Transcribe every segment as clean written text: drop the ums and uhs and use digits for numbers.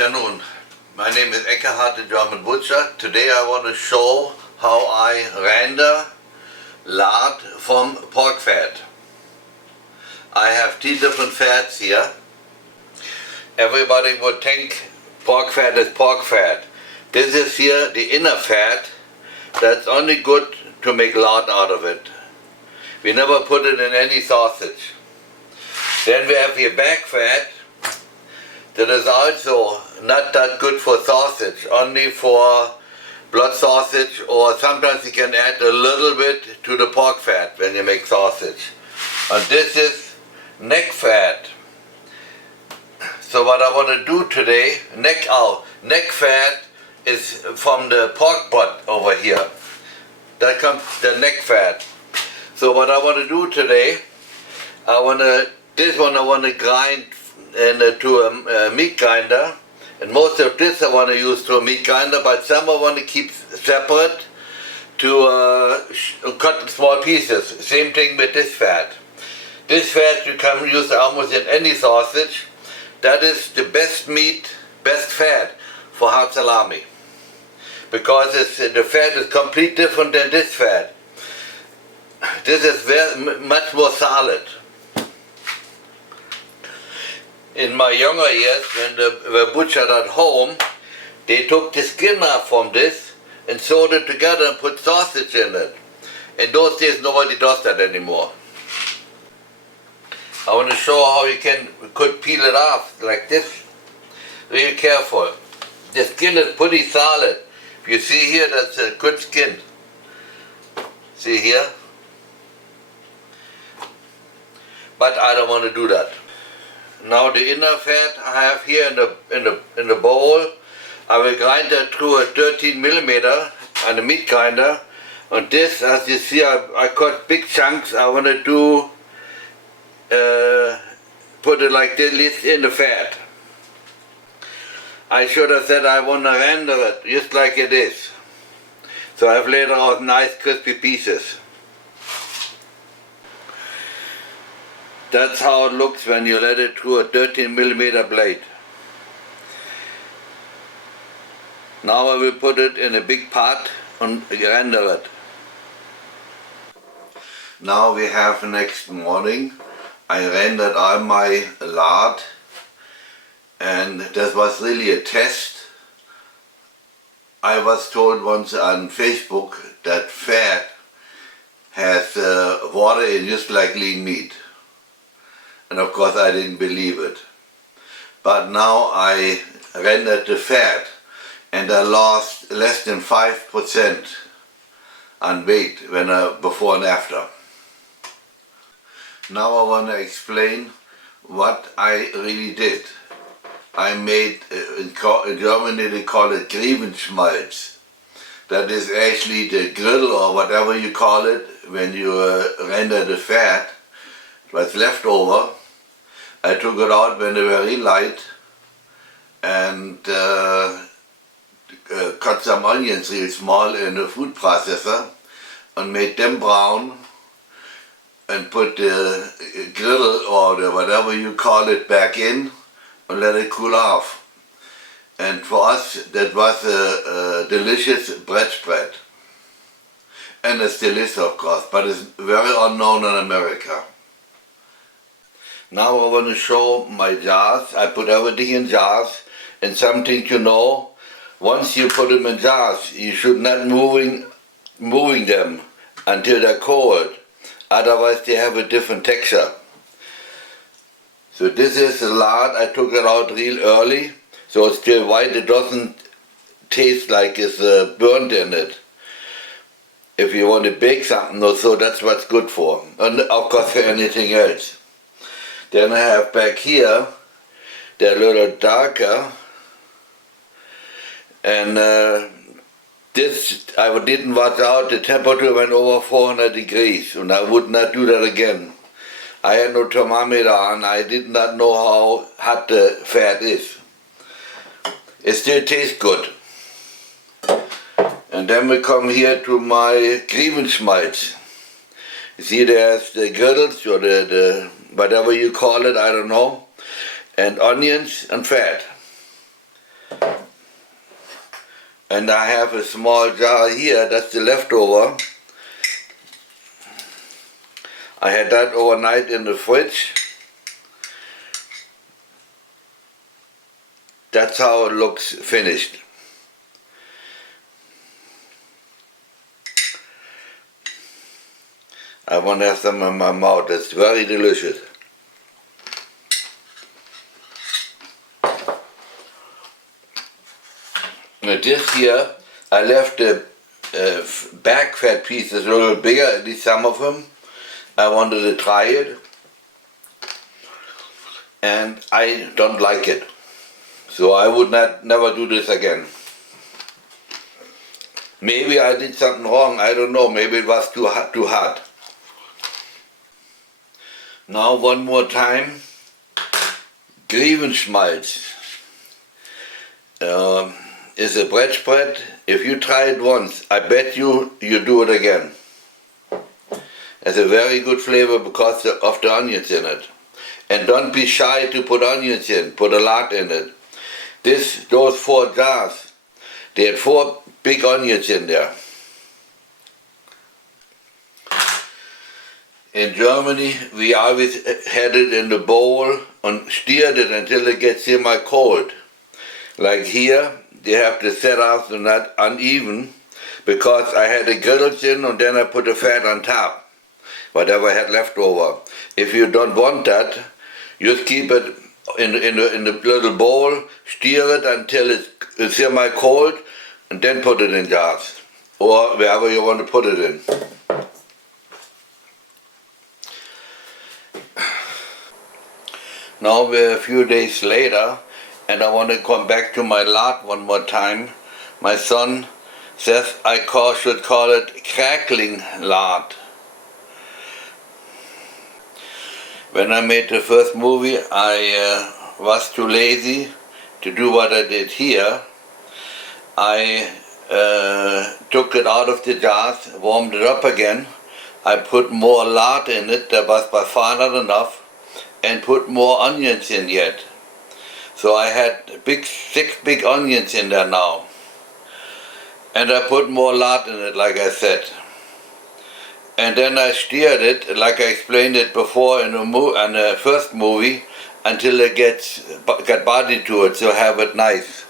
afternoon. My name is Eckhard, the German butcher. Today I want to show how I render lard from pork fat. I have 3 different fats here. Everybody would think pork fat is pork fat. This is here the inner fat that's only good to make lard out of it. We never put it in any sausage. Then we have here back fat. That is also not that good for sausage, only for blood sausage, or sometimes you can add a little bit to the pork fat when you make sausage. And this is neck fat. So what I want to do today, neck fat is from the pork butt over here. That comes the neck fat. So what I want to do today, I want to grind to a meat grinder, and most of this I want to use to a meat grinder, but some I want to keep separate to cut in small pieces. Same thing with this fat. This fat you can use almost in any sausage. That is the best fat for hard salami, because the fat is completely different than this fat. This is much more solid. In my younger years, when they were butchered at home, they took the skin off from this and sewed it together and put sausage in it. In those days, nobody does that anymore. I want to show how you could peel it off like this. Really careful. The skin is pretty solid. If you see here, that's a good skin. See here? But I don't want to do that. Now the inner fat I have here in the bowl, I will grind that through a 13mm and a meat grinder. And this, as you see, I cut big chunks. I want to put it like this in the fat. I should have said I want to render it just like it is. So I've laid out nice crispy pieces. That's how it looks when you let it through a 13mm blade. Now I will put it in a big pot and render it. Now we have next morning. I rendered all my lard, and that was really a test. I was told once on Facebook that fat has water in just like lean meat. And of course I didn't believe it. But now I rendered the fat and I lost less than 5% on weight before and after. Now I want to explain what I really did. I made, in Germany they call it Griebenschmalz. That is actually the griddle or whatever you call it when you render the fat. What's left over. I took it out when they were very light and cut some onions real small in a food processor and made them brown and put the griddle or whatever you call it back in and let it cool off. And for us that was a delicious bread spread. And it's delicious of course, but it's very unknown in America. Now I want to show my jars. I put everything in jars, and something to know, once you put them in jars, you should not moving them until they're cold. Otherwise they have a different texture. So this is the lard. I took it out real early, so it's still white. It doesn't taste like it's burnt in it. If you want to bake something or so, that's what's good for. And of course for anything else. Then I have back here, they're a little darker, and this I didn't watch out, the temperature went over 400 degrees, and I would not do that again. I had no thermometer on, I did not know how hot the fat is. It still tastes good. And then we come here to my Griebenschmalz. You see there's the girdles, or the whatever you call it, I don't know, and onions and fat. And I have a small jar here, that's the leftover. I had that overnight in the fridge. That's how it looks finished. I want to have some in my mouth. It's very delicious. And this here, I left the back fat pieces a little bigger, at least some of them. I wanted to try it. And I don't like it. So I would never do this again. Maybe I did something wrong, I don't know. Maybe it was too hot. Now one more time, Griebenschmalz is a bread spread. If you try it once, I bet you do it again. It's a very good flavor because of the onions in it. And don't be shy to put onions in, put a lot in it. Those 4 jars, they had 4 big onions in there. In Germany, we always had it in the bowl and stirred it until it gets semi-cold. Like here, they have to set out the nut uneven because I had the grills in and then I put the fat on top, whatever I had left over. If you don't want that, just keep it in the little bowl, stir it until it's semi-cold, and then put it in jars, or wherever you want to put it in. Now we're a few days later, and I want to come back to my lard one more time. My son says I should call it crackling lard. When I made the first movie, I was too lazy to do what I did here. I took it out of the jars, warmed it up again. I put more lard in it, that was by far not enough, and put more onions in yet. So I had 6 big onions in there now. And I put more lard in it, like I said. And then I stirred it, like I explained it before in the first movie, until it got body to it, so have it nice.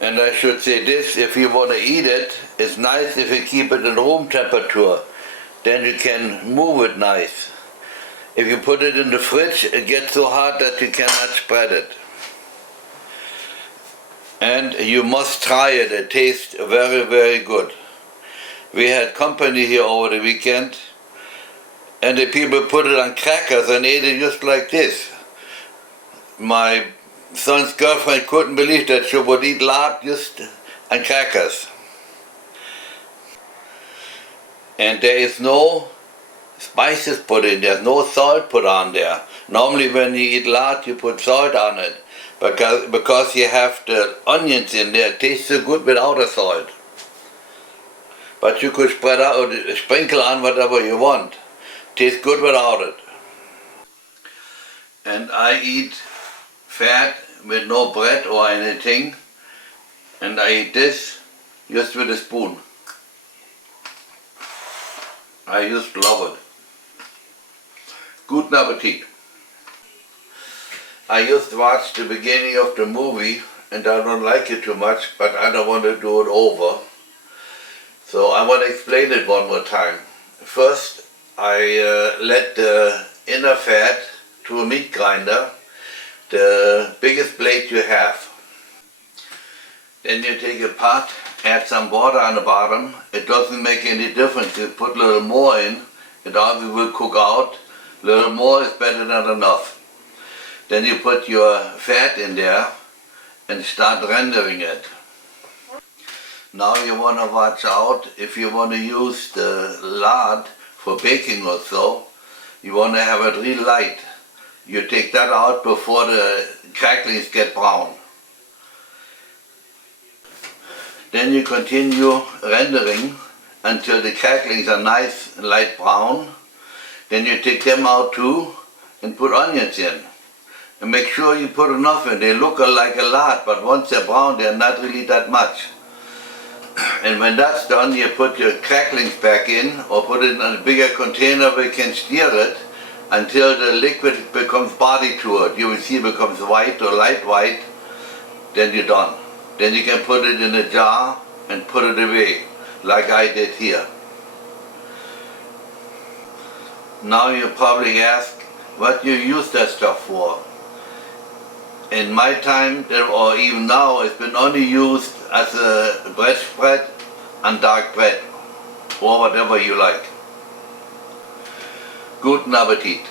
And I should say this, if you want to eat it, it's nice if you keep it in room temperature. Then you can move it nice. If you put it in the fridge, it gets so hot that you cannot spread it. And you must try it, it tastes very, very good. We had company here over the weekend, and the people put it on crackers and ate it just like this. My son's girlfriend couldn't believe that she would eat lard just on crackers. And there is no spices put in, there's no salt put on there. Normally when you eat lard, you put salt on it, because you have the onions in there, it tastes so good without a salt. But you could spread out or sprinkle on whatever you want. Tastes good without it. And I eat fat with no bread or anything, and I eat this just with a spoon. I just love it. Guten Appetit. I just watched the beginning of the movie and I don't like it too much, but I don't want to do it over. So I want to explain it one more time. First, I let the inner fat to a meat grinder, the biggest blade you have. Then you take a pot, add some water on the bottom. It doesn't make any difference. You put a little more in, it always will cook out. A little more is better than enough. Then you put your fat in there and start rendering it. Now you want to watch out, if you want to use the lard for baking or so, you want to have it real light. You take that out before the cracklings get brown. Then you continue rendering until the cracklings are nice light brown. Then you take them out too and put onions in. And make sure you put enough in. They look like a lard, but once they're brown, they're not really that much. And when that's done, you put your cracklings back in, or put it in a bigger container where you can steer it until the liquid becomes body to it. You will see it becomes white or light white, then you're done. Then you can put it in a jar and put it away, like I did here. Now you probably ask what you use that stuff for. In my time, or even now, it's been only used as a bread spread and dark bread, or whatever you like. Guten Appetit.